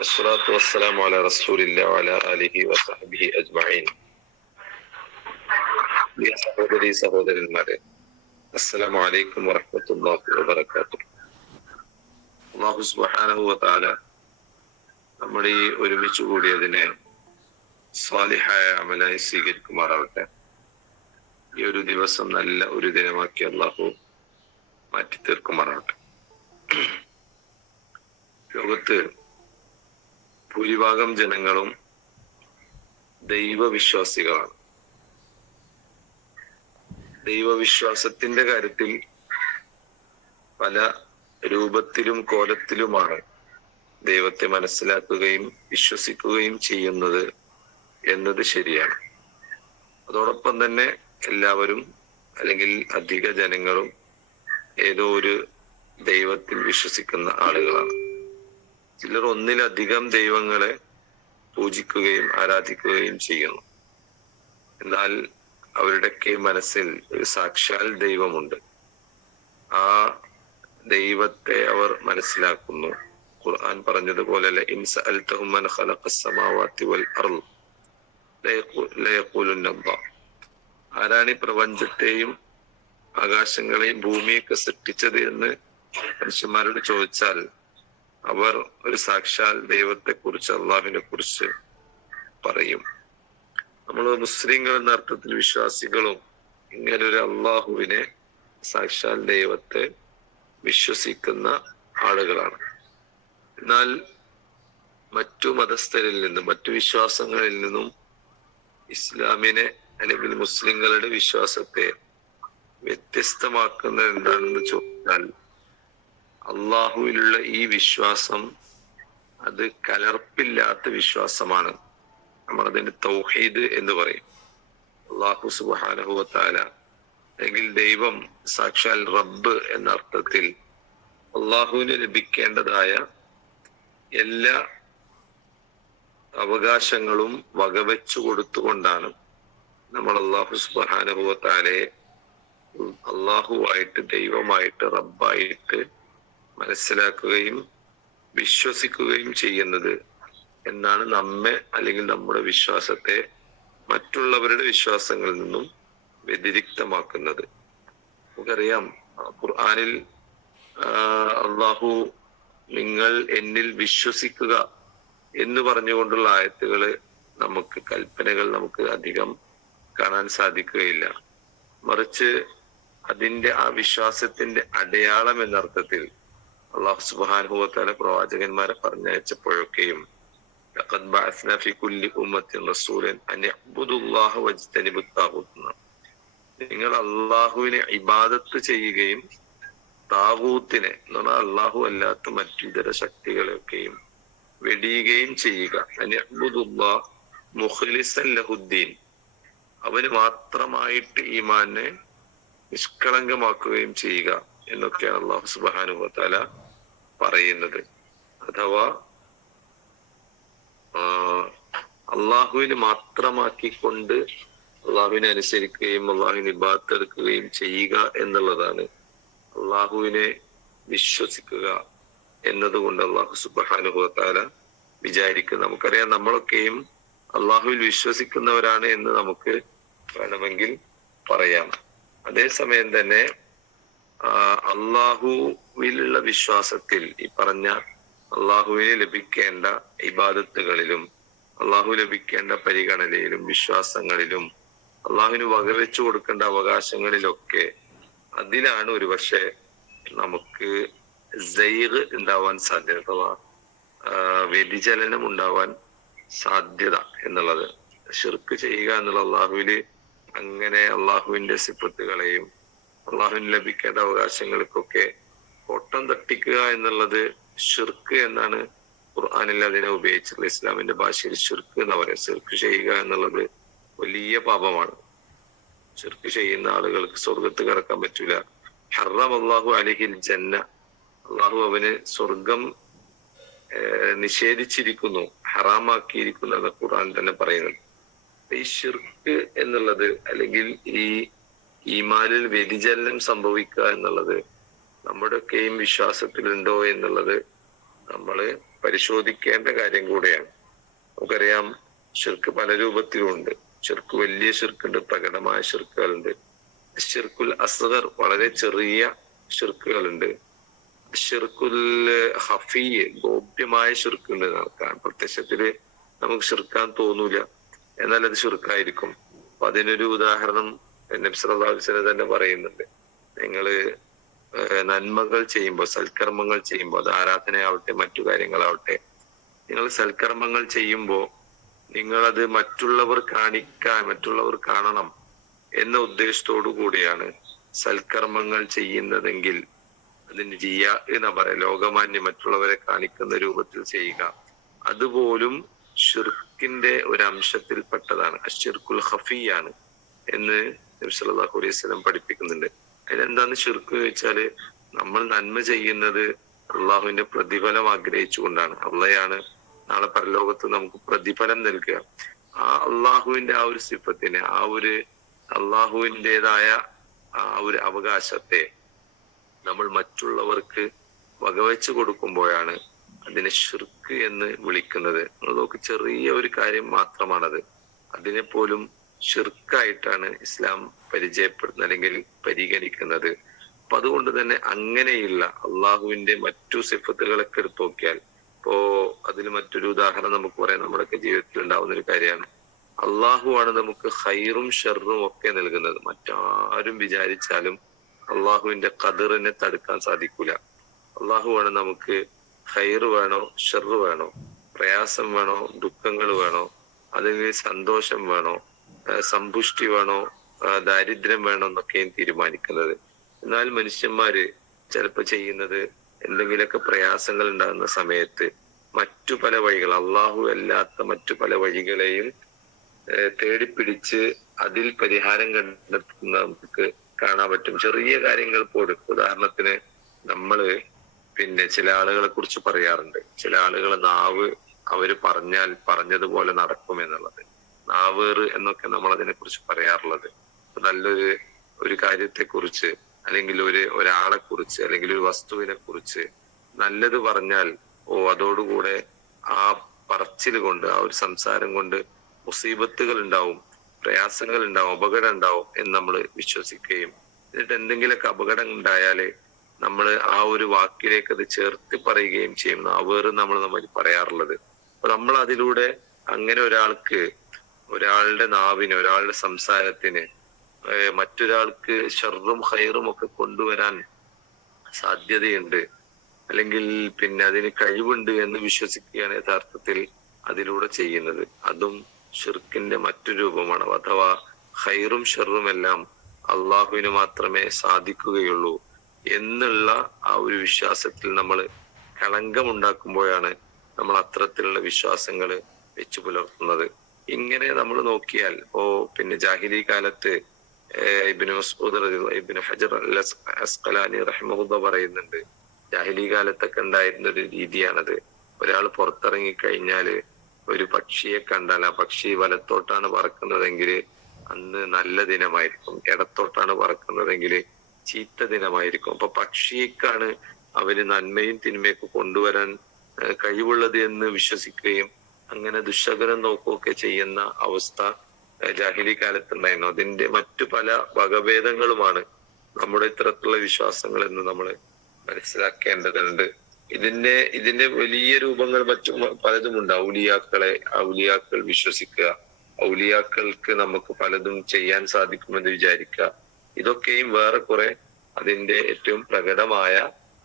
والصلاة والسلام على رسول الله وعلى آله وصحبه أجمعين പ്രിയ സഹോദരി സഹോദരന്മാരെ അസ്സലാമു അലൈക്കും വറഹ്മത്തുള്ളാഹി വബറകാതുഹു അല്ലാഹു സുബ്ഹാനഹു വ തആല നമ്മൾ ഈ ഒരുമിച്ച് കൂടിയതിനെ സ്വാലിഹായ അമലായി സ്വീകരിക്കുമാറാവട്ടെ ഈ ഒരു ദിവസം നല്ല ഒരു ദിനമാക്കി അള്ളാഹു മാറ്റി തീർക്കുമാറാവട്ടെ ലോകത്ത് ഭൂരിഭാഗം ജനങ്ങളും ദൈവവിശ്വാസികളാണ്. ദൈവവിശ്വാസത്തിന്റെ കാര്യത്തിൽ പല രൂപത്തിലും കോലത്തിലുമാണ് ദൈവത്തെ മനസ്സിലാക്കുകയും വിശ്വസിക്കുകയും ചെയ്യുന്നത് എന്നത് ശരിയാണ്. അതോടൊപ്പം തന്നെ എല്ലാവരും അല്ലെങ്കിൽ അധിക ജനങ്ങളും ഏതോ ഒരു ദൈവത്തിൽ വിശ്വസിക്കുന്ന ആളുകളാണ്. ചിലർ ഒന്നിലധികം ദൈവങ്ങളെ പൂജിക്കുകയും ആരാധിക്കുകയും ചെയ്യുന്നു. എന്നാൽ അവരുടെയൊക്കെ മനസ്സിൽ ഒരു സാക്ഷാൽ ദൈവമുണ്ട്. ആ ദൈവത്തെ അവർ മനസ്സിലാക്കുന്നു. ഖുർആൻ പറഞ്ഞതുപോലെ ആരാണ് ഈ പ്രപഞ്ചത്തെയും ആകാശങ്ങളെയും ഭൂമിയൊക്കെ സൃഷ്ടിച്ചത് എന്ന് മനുഷ്യന്മാരോട് ചോദിച്ചാൽ അവർ ഒരു സാക്ഷാൽ ദൈവത്തെ കുറിച്ച് അള്ളാഹുവിനെ കുറിച്ച് പറയും. നമ്മൾ മുസ്ലിങ്ങൾ എന്ന അർത്ഥത്തിൽ വിശ്വാസികളും ഇങ്ങനെ ഒരു അള്ളാഹുവിനെ സാക്ഷാൽ ദൈവത്തെ വിശ്വസിക്കുന്ന ആളുകളാണ്. എന്നാൽ മറ്റു മതസ്ഥരിൽ നിന്നും മറ്റു വിശ്വാസങ്ങളിൽ നിന്നും ഇസ്ലാമിനെ അല്ലെങ്കിൽ മുസ്ലിങ്ങളുടെ വിശ്വാസത്തെ വ്യത്യസ്തമാക്കുന്നത് എന്താണെന്ന് ചോദിച്ചാൽ അള്ളാഹുവിലുള്ള ഈ വിശ്വാസം അത് കലർപ്പില്ലാത്ത വിശ്വാസമാണ്. നമ്മൾ അതിന്റെ തൗഹീദ് എന്ന് പറയും. അള്ളാഹു സുബാനഹുവത്താല അല്ലെങ്കിൽ ദൈവം സാക്ഷാൽ റബ്ബ് എന്ന അർത്ഥത്തിൽ അള്ളാഹുവിന് ലഭിക്കേണ്ടതായ എല്ലാ അവകാശങ്ങളും വകവെച്ചു കൊടുത്തുകൊണ്ടാണ് നമ്മൾ അള്ളാഹു സുബാനുഭവത്താലയെ അള്ളാഹുവായിട്ട് ദൈവമായിട്ട് റബ്ബായിട്ട് മനസ്സിലാക്കുകയും വിശ്വസിക്കുകയും ചെയ്യുന്നത് എന്നാണ് നമ്മെ അല്ലെങ്കിൽ നമ്മുടെ വിശ്വാസത്തെ മറ്റുള്ളവരുടെ വിശ്വാസങ്ങളിൽ നിന്നും വ്യതിരിക്തമാക്കുന്നത്. നമുക്കറിയാം ഖുർആാനിൽ അള്ളാഹു നിങ്ങൾ എന്നിൽ വിശ്വസിക്കുക എന്ന് പറഞ്ഞുകൊണ്ടുള്ള ആയത്തുകൾ നമുക്ക് കൽപ്പനകൾ നമുക്ക് അധികം കാണാൻ സാധിക്കുകയില്ല. മറിച്ച് അതിന്റെ ആ വിശ്വാസത്തിന്റെ അടയാളം എന്ന അർത്ഥത്തിൽ അള്ളാഹു സുബാനുഭവത്താല പ്രവാചകന്മാരെ പറഞ്ഞയച്ചപ്പോഴൊക്കെയും നിങ്ങൾ അള്ളാഹുവിനെ ഇബാദത്ത് ചെയ്യുകയും താകൂത്തിനെ എന്ന് പറഞ്ഞാൽ അള്ളാഹു അല്ലാത്ത മറ്റിതര ശക്തികളെയൊക്കെയും വെടിയുകയും ചെയ്യുക. അനബുദുല്ലാ മുഖ്ലിസൻ ലഹുദ്ദീൻ അവന് മാത്രമായിട്ട് ഈമാനെ നിഷ്കളങ്കമാക്കുകയും ചെയ്യുക. എന്നൊക്കെയാണ് അള്ളാഹു സുബാനുഭവത്താല പറയുന്നത്. അഥവാ അള്ളാഹുവിന് മാത്രമാക്കിക്കൊണ്ട് അള്ളാഹുവിനെ അനുസരിക്കുകയും അള്ളാഹുവിനെ ബാത്തെടുക്കുകയും ചെയ്യുക എന്നുള്ളതാണ്. അള്ളാഹുവിനെ വിശ്വസിക്കുക എന്നതുകൊണ്ട് അള്ളാഹു സുബാനുഭവത്താല വിചാരിക്കുന്നത് നമുക്കറിയാം നമ്മളൊക്കെയും അള്ളാഹുവിൽ വിശ്വസിക്കുന്നവരാണ് എന്ന് നമുക്ക് വേണമെങ്കിൽ പറയാം. അതേസമയം തന്നെ അള്ളാഹുവിലുള്ള വിശ്വാസത്തിൽ ഈ പറഞ്ഞ അള്ളാഹുവിന് ലഭിക്കേണ്ട ഇബാദത്തുകളിലും അള്ളാഹു ലഭിക്കേണ്ട പരിഗണനയിലും വിശ്വാസങ്ങളിലും അള്ളാഹുവിന് വകവെച്ചു കൊടുക്കേണ്ട അവകാശങ്ങളിലൊക്കെ അതിലാണ് ഒരുപക്ഷെ നമുക്ക് ജൈറ് ഉണ്ടാവാൻ സാധ്യത അഥവാ വ്യതിചലനം ഉണ്ടാവാൻ സാധ്യത എന്നുള്ളത്. ഷിർക്ക് ചെയ്യുക എന്നുള്ള അള്ളാഹുവിൽ അങ്ങനെ അള്ളാഹുവിന്റെ സിപ്പത്തുകളെയും അള്ളാഹുവിന് ലഭിക്കേണ്ട അവകാശങ്ങൾക്കൊക്കെ ഓട്ടം തട്ടിക്കുക എന്നുള്ളത് ഷിർക്ക് എന്നാണ് ഖുർആാനിൽ അതിനെ ഉപയോഗിച്ചിട്ടുള്ള ഇസ്ലാമിന്റെ ഭാഷയിൽ ഷിർക്ക് എന്ന് പറയാം ഷിർക്ക് ചെയ്യുക എന്നുള്ളത് വലിയ പാപമാണ്. ഷിർക്ക് ചെയ്യുന്ന ആളുകൾക്ക് സ്വർഗത്ത് കിടക്കാൻ പറ്റൂല. ഹറം അള്ളാഹു അലിഹിൽ ജന്ന. അള്ളാഹു അവന് സ്വർഗം നിഷേധിച്ചിരിക്കുന്നു. ഹറാമാക്കിയിരിക്കുന്നു എന്ന് ഖുർആൻ തന്നെ പറയുന്നത്. ഈ ഷിർക്ക് എന്നുള്ളത് അല്ലെങ്കിൽ ഈ ഈമാനിൽ വ്യതിചലനം സംഭവിക്കുക എന്നുള്ളത് നമ്മുടെയൊക്കെയും വിശ്വാസത്തിലുണ്ടോ എന്നുള്ളത് നമ്മൾ പരിശോധിക്കേണ്ട കാര്യം കൂടെയാണ്. നമുക്കറിയാം ഷിർക്ക് പല രൂപത്തിലുമുണ്ട്. ഷിർക്ക് വലിയ ഷിർക്കുണ്ട് പ്രകടമായ ഷിർക്കുകളുണ്ട് ഷിർക്കുൽ അസ്ഗർ വളരെ ചെറിയ ഷിർക്കുകളുണ്ട് ഷിർക്കുൽ ഹഫീ ഗോപ്യമായ ഷിർക്കുണ്ട് നടക്കാൻ പ്രത്യക്ഷത്തിൽ നമുക്ക് ഷിർക്കാൻ തോന്നൂല. എന്നാൽ അത് ഷിർക്കായിരിക്കും അപ്പൊ അതിനൊരു ഉദാഹരണം നബി സല്ലല്ലാഹു അലൈഹി വസല്ലം തന്നെ പറയുന്നുണ്ട്. നിങ്ങൾ നന്മകൾ ചെയ്യുമ്പോൾ സൽക്കർമ്മങ്ങൾ ചെയ്യുമ്പോൾ അത് ആരാധനയാവട്ടെ മറ്റു കാര്യങ്ങളാവട്ടെ നിങ്ങൾ സൽക്കർമ്മങ്ങൾ ചെയ്യുമ്പോൾ നിങ്ങളത് മറ്റുള്ളവർ കാണിക്കാൻ മറ്റുള്ളവർ കാണണം എന്ന ഉദ്ദേശത്തോടു കൂടിയാണ് സൽക്കർമ്മങ്ങൾ ചെയ്യുന്നതെങ്കിൽ അതിന് റിയ എന്ന് പറയാ ലോകമാന്യം മറ്റുള്ളവരെ കാണിക്കുന്ന രൂപത്തിൽ ചെയ്യുക. അതുപോലും ഷിർക്കിന്റെ ഒരു അംശത്തിൽപ്പെട്ടതാണ്. അഷിർക്കുൽ ഹഫിയാണ് എന്ന് നബി സല്ലല്ലാഹു അലൈഹി സ്വലം പഠിപ്പിക്കുന്നുണ്ട്. അതിലെന്താന്ന് ഷിർക്ക് വെച്ചാൽ നമ്മൾ നന്മ ചെയ്യുന്നത് അള്ളാഹുവിന്റെ പ്രതിഫലം ആഗ്രഹിച്ചുകൊണ്ടാണ്. അള്ളയാണ് നാളെ പരലോകത്ത് നമുക്ക് പ്രതിഫലം നൽകുക. ആ അള്ളാഹുവിന്റെ ആ ഒരു സിഫത്തിനെ ആ ഒരു അള്ളാഹുവിന്റെതായ ആ ഒരു അവകാശത്തെ നമ്മൾ മറ്റുള്ളവർക്ക് വകവെച്ച് കൊടുക്കുമ്പോഴാണ് അതിനെ ഷിർക്ക് എന്ന് വിളിക്കുന്നത്. നോക്ക് ചെറിയ ഒരു കാര്യം മാത്രമാണത്. അതിനെ പോലും ഷിർക്കായിട്ടാണ് ഇസ്ലാം പരിചയപ്പെടുന്നത് അല്ലെങ്കിൽ പരിഗണിക്കുന്നത്. അപ്പൊ അതുകൊണ്ട് തന്നെ അങ്ങനെയുള്ള അള്ളാഹുവിന്റെ മറ്റു സിഫത്തുകളൊക്കെ എടുത്തു നോക്കിയാൽ ഇപ്പോ അതിന് മറ്റൊരു ഉദാഹരണം നമുക്ക് പറയാം. നമ്മുടെയൊക്കെ ജീവിതത്തിൽ ഉണ്ടാവുന്ന ഒരു കാര്യമാണ്. അള്ളാഹുവാണ് നമുക്ക് ഹൈറും ഷെറും ഒക്കെ നൽകുന്നത്. മറ്റാരും വിചാരിച്ചാലും അള്ളാഹുവിന്റെ കതിറിനെ തടുക്കാൻ സാധിക്കൂല. അള്ളാഹുവാണ് നമുക്ക് ഹൈറ് വേണോ ഷെറ് വേണോ പ്രയാസം വേണോ ദുഃഖങ്ങൾ വേണോ അല്ലെങ്കിൽ സന്തോഷം വേണോ സമ്പുഷ്ടി വേണോ? ദാരിദ്ര്യം വേണോ എന്നൊക്കെയും തീരുമാനിക്കുന്നത്. എന്നാൽ മനുഷ്യന്മാര് ചിലപ്പോൾ ചെയ്യുന്നത് എന്തെങ്കിലുമൊക്കെ പ്രയാസങ്ങൾ ഉണ്ടാകുന്ന സമയത്ത് മറ്റു പല വഴികൾ അള്ളാഹു അല്ലാത്ത മറ്റു പല വഴികളെയും തേടിപ്പിടിച്ച് അതിൽ പരിഹാരം കണ്ടെത്തുന്ന നമുക്ക് കാണാൻ പറ്റും. ചെറിയ കാര്യങ്ങൾ പോലും. ഉദാഹരണത്തിന് നമ്മൾ പിന്നെ ചില ആളുകളെ കുറിച്ച് പറയാറുണ്ട്. ചില ആളുകളെ നാവ് അവർ പറഞ്ഞാൽ പറഞ്ഞതുപോലെ നടക്കും എന്നുള്ളത്. നാവേറ് എന്നൊക്കെ നമ്മൾ അതിനെ കുറിച്ച് പറയാറുള്ളത്. നല്ലൊരു ഒരു കാര്യത്തെ കുറിച്ച് അല്ലെങ്കിൽ ഒരു ഒരാളെ കുറിച്ച് അല്ലെങ്കിൽ ഒരു വസ്തുവിനെ കുറിച്ച് നല്ലത് പറഞ്ഞാൽ ഓ അതോടുകൂടെ ആ പറച്ചിൽ കൊണ്ട് ആ ഒരു സംസാരം കൊണ്ട് മുസീബത്തുകൾ ഉണ്ടാവും പ്രയാസങ്ങൾ ഉണ്ടാവും അപകടം ഉണ്ടാവും എന്ന് നമ്മൾ വിശ്വസിക്കുകയും എന്നിട്ട് എന്തെങ്കിലുമൊക്കെ അപകടം ഉണ്ടായാൽ നമ്മൾ ആ ഒരു വാക്കിലേക്ക് അത് ചേർത്ത് പറയുകയും ചെയ്യും. നാവേറ് നമ്മൾ നമ്മൾ പറയാറുള്ളത്. അപ്പൊ നമ്മൾ അതിലൂടെ അങ്ങനെ ഒരാൾക്ക് ഒരാളുടെ നാവിന് ഒരാളുടെ സംസാരത്തിന് മറ്റൊരാൾക്ക് ഷർറും ഹൈറും ഒക്കെ കൊണ്ടുവരാൻ സാധ്യതയുണ്ട്. അല്ലെങ്കിൽ പിന്നെ അതിന് കഴിവുണ്ട് എന്ന് വിശ്വസിക്കുകയാണ് യഥാർത്ഥത്തിൽ അതിലൂടെ ചെയ്യുന്നത്. അതും ഷിർക്കിന്റെ മറ്റു രൂപമാണ്. അഥവാ ഹൈറും ഷെറും എല്ലാം അള്ളാഹുവിന് മാത്രമേ സാധിക്കുകയുള്ളൂ എന്നുള്ള ആ ഒരു വിശ്വാസത്തിൽ നമ്മൾ കളങ്കമുണ്ടാക്കുമ്പോഴാണ് നമ്മൾ അത്തരത്തിലുള്ള വിശ്വാസങ്ങൾ വെച്ചു പുലർത്തുന്നത്. ഇങ്ങനെ നമ്മൾ നോക്കിയാൽ ഓ പിന്നെ ജാഹിലി കാലത്ത് പറയുന്നുണ്ട് ജാഹിലി കാലത്തൊക്കെ ഉണ്ടായിരുന്ന ഒരു രീതിയാണത്. ഒരാൾ പുറത്തിറങ്ങി കഴിഞ്ഞാൽ ഒരു പക്ഷിയെ കണ്ടാൽ ആ പക്ഷി വലത്തോട്ടാണ് പറക്കുന്നതെങ്കിൽ അന്ന് നല്ല ദിനമായിരിക്കും ഇടത്തോട്ടാണ് പറക്കുന്നതെങ്കിൽ ചീത്ത ദിനമായിരിക്കും. അപ്പൊ പക്ഷിക്കാണ് അവർ നന്മയും തിന്മയൊക്കെ കൊണ്ടുവരാൻ കഴിവുള്ളത് എന്ന് വിശ്വസിക്കുകയും അങ്ങനെ ദുശകരം നോക്കുകയൊക്കെ ചെയ്യുന്ന അവസ്ഥ ജാഹിലി കാലത്തുണ്ടായിരുന്നു. അതിന്റെ മറ്റു പല വകഭേദങ്ങളുമാണ് നമ്മുടെ ഇത്തരത്തിലുള്ള വിശ്വാസങ്ങൾ എന്ന് നമ്മൾ മനസ്സിലാക്കേണ്ടതുണ്ട്. ഇതിന്റെ ഇതിന്റെ വലിയ രൂപങ്ങൾ മറ്റും പലതുമുണ്ട് ഔലിയാക്കളെ ഔലിയാക്കൾ വിശ്വസിക്കുക ഔലിയാക്കൾക്ക് നമുക്ക് പലതും ചെയ്യാൻ സാധിക്കുമെന്ന് വിചാരിക്കുക. ഇതൊക്കെയും വേറെ കുറെ അതിന്റെ ഏറ്റവും പ്രകടമായ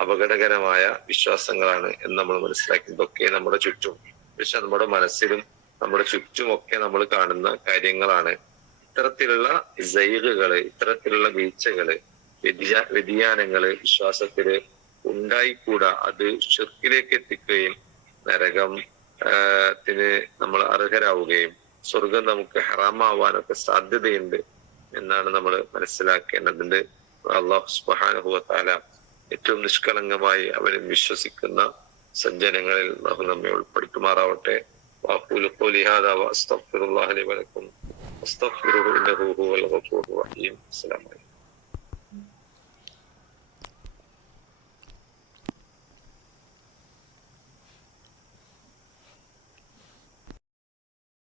അപകടകരമായ വിശ്വാസങ്ങളാണ് എന്ന് നമ്മൾ മനസ്സിലാക്കി. ഇതൊക്കെ നമ്മുടെ ചുറ്റും പക്ഷെ നമ്മുടെ മനസ്സിലും നമ്മുടെ ചുറ്റുമൊക്കെ നമ്മൾ കാണുന്ന കാര്യങ്ങളാണ്. ഇത്തരത്തിലുള്ള ജൈലുകൾ ഇത്തരത്തിലുള്ള വീഴ്ചകൾ വ്യതിയാ വ്യതിയാനങ്ങൾ വിശ്വാസത്തിൽ ഉണ്ടായിക്കൂടാ. അത് ഷിർക്കിലേക്ക് എത്തിക്കുകയും നരകം ത്തിന് നമ്മൾ അർഹരാവുകയും സ്വർഗം നമുക്ക് ഹറാമാവാനൊക്കെ സാധ്യതയുണ്ട് എന്നാണ് നമ്മൾ മനസ്സിലാക്കേണ്ടതിന്റെ അള്ളാഹു സുബ്ഹാനഹു വതആല ഏറ്റവും നിഷ്കളങ്കമായി അവരിൽ വിശ്വസിക്കുന്ന സജ്ജനങ്ങളിൽ അള്ളാഹു നമ്മെ ഉൾപ്പെടുത്തുമാറാവട്ടെ واقول قولي هذا واستغفر الله لي ولكم واستغفروه انه هو الغفور الرحيم السلام عليكم